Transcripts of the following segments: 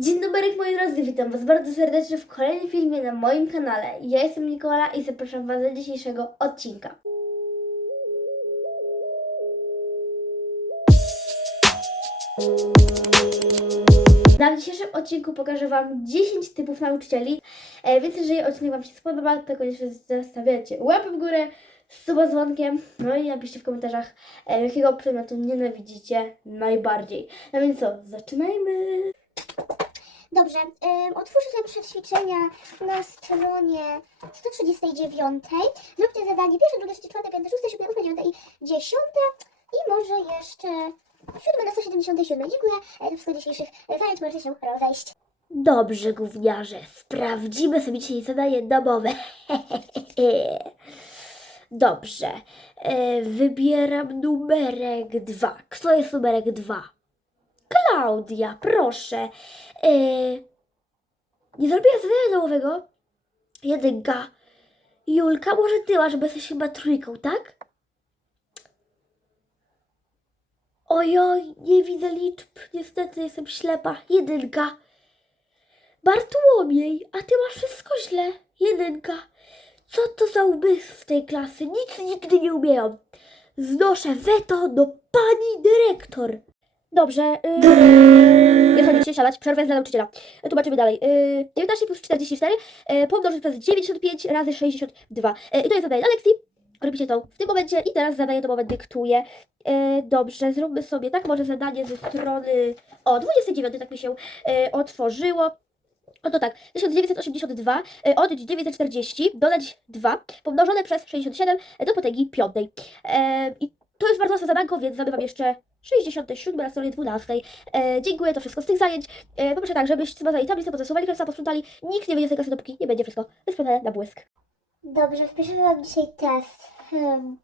Dzień dobry moi drodzy, witam Was bardzo serdecznie w kolejnym filmie na moim kanale. Ja jestem Nikola i zapraszam Was do dzisiejszego odcinka. Na dzisiejszym odcinku pokażę Wam 10 typów nauczycieli, e, więc jeżeli odcinek Wam się spodoba, to koniecznie zostawiacie łapę w górę, suba z dzwonkiem, no i napiszcie w komentarzach, e, jakiego przedmiotu nienawidzicie najbardziej. No więc co, zaczynajmy! Dobrze, ym, otwórzcie sobie proszę ćwiczenia na stronie 139. Zróbcie zadanie pierwsze, drugie, trzecie, czwarte, piąte, szóste, siódme, ósme, dziewiąte i dziesiąte. I może jeszcze siódme na 177. Dziękuję. E, To wszystko dzisiejszych zajęć możecie się rozejść. Dobrze, gówniarze, sprawdzimy sobie dzisiaj zadanie domowe. Dobrze, e, wybieram numerek dwa. Kto jest numerek dwa? Klaudia, proszę. E, nie zrobiła zadania domowego? Jedynka. Julka, może ty masz, bo jesteś chyba trójką, tak? Ojoj, nie widzę liczb. Niestety jestem ślepa. Jedynka. Bartłomiej, a ty masz wszystko źle. Jedynka. Co to za umysł w tej klasy? Nic nigdy nie umieją. Znoszę weto do pani dyrektor. Dobrze. Yy, nie chodzicie siadać, przerwę dla nauczyciela. Zobaczymy dalej. Yy, 19 plus 44 yy, pomnożyć przez 95 razy 62. Yy, I to jest zadanie na lekcji. Robicie to w tym momencie i teraz zadanie domowe dyktuję. Yy, dobrze, zróbmy sobie tak, może zadanie ze strony o 29, tak mi się yy, otworzyło. No to tak, 1982 y, od 940 dodać 2 pomnożone przez 67 do potęgi piątej. E, I to jest bardzo łatwe zadanko, więc zadam Wam jeszcze 67 na stronie 12. E, dziękuję, to wszystko z tych zajęć. E, poproszę tak, żebyście zbadali tablicę, podsumowali klasę, posprzątali. Nikt nie wyjdzie z tej klasy, dopóki nie będzie wszystko wysprzątane na błysk. Dobrze, wpiszę wam dzisiaj test. Hmm.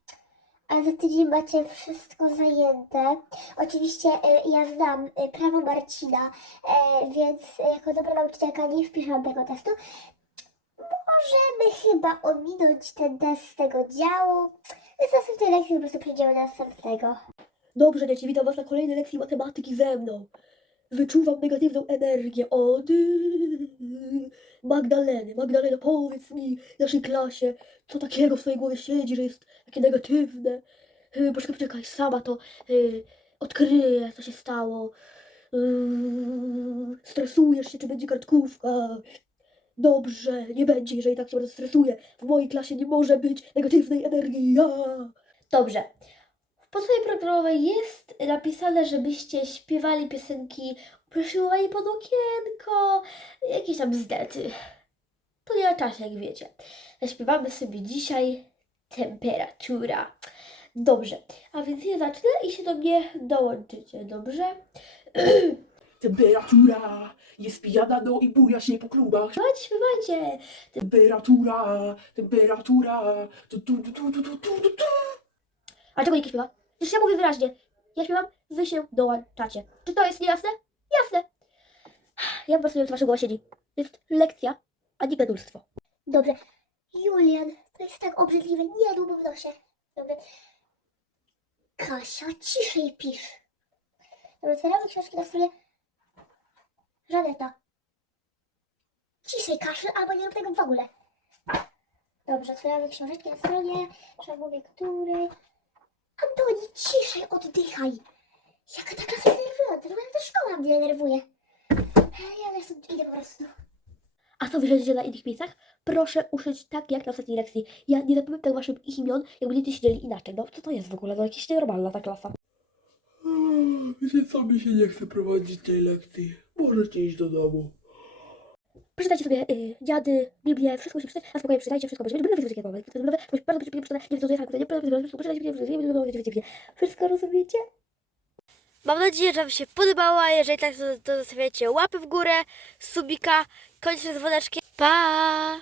A za tydzień macie wszystko zajęte. Oczywiście e, ja znam e, prawo Marcina, e, więc jako dobra nauczycielka nie wpiszę wam tego testu. Możemy chyba ominąć ten test z tego działu. Więc na następnej lekcji po prostu przejdziemy do następnego. Dobrze, dzieci, witam Was na kolejnej lekcji matematyki ze mną. Wyczuwam negatywną energię od yy, Magdaleny. Magdalena, powiedz mi naszej klasie, co takiego w twojej głowie siedzi, że jest takie negatywne. Yy, Poczekaj, sama to yy, odkryję, co się stało. Stresujesz się, czy będzie kartkówka. Dobrze, nie będzie, jeżeli tak się bardzo stresuję. W mojej klasie nie może być negatywnej energii. Dobrze. W podstawie programowej jest napisane, żebyście śpiewali piosenki Prosiłowali pod okienko, jakieś tam zdety. To nie na czasie, jak wiecie. Zaśpiewamy sobie dzisiaj temperatura. Dobrze, a więc ja zacznę i się do mnie dołączycie, dobrze? Temperatura jest pijana no i buja się po klubach. Śpiewajcie, śpiewajcie! Temperatura, temperatura. Tu, tu, tu, tu, tu, tu, tu, tu. A czego nie śpiewa? Przecież ja mówię wyraźnie. Ja śpiewam, wy się dołączacie. Czy to jest niejasne? Jasne. Ja po prostu nie wiem, co. To jest lekcja, a nie gadulstwo. Dobrze. Julian, to jest tak obrzydliwe. Nie dłub w nosie. Dobrze. Kasia, ciszej pisz. Dobrze, otwieramy książki na stronie Żaneta. Ciszej kaszel, albo nie rób tego w ogóle. Dobrze, otwieramy książeczki na stronie, trzeba mówię której. Antoni, ciszej, oddychaj. Jaka ta klasa w ogóle ta szkoła mnie denerwuje. Ja na stąd idę po prostu. A co wyszedł na innych miejscach? Proszę uszyć tak jak na ostatniej lekcji. Ja nie zapamiętam waszych ich imion, jak będziecie siedzieli inaczej. No co to jest w ogóle? No jakieś nienormalna ta klasa. Wiecie co, mi się nie chce prowadzić tej lekcji. Możecie iść do domu. Przeczytajcie sobie y, dziady, Biblię, wszystko się przeczytać, a spokojnie przeczytajcie, wszystko będzie. Będę. To jest nowe, to jest bardzo przeczytane, nie wiem co to jest, ale przeczytajcie, wszystko rozumiecie? Mam nadzieję, że Wam się podobało, jeżeli tak, to, to zostawiacie łapy w górę, subika, kończę z dzwoneczkiem. Pa!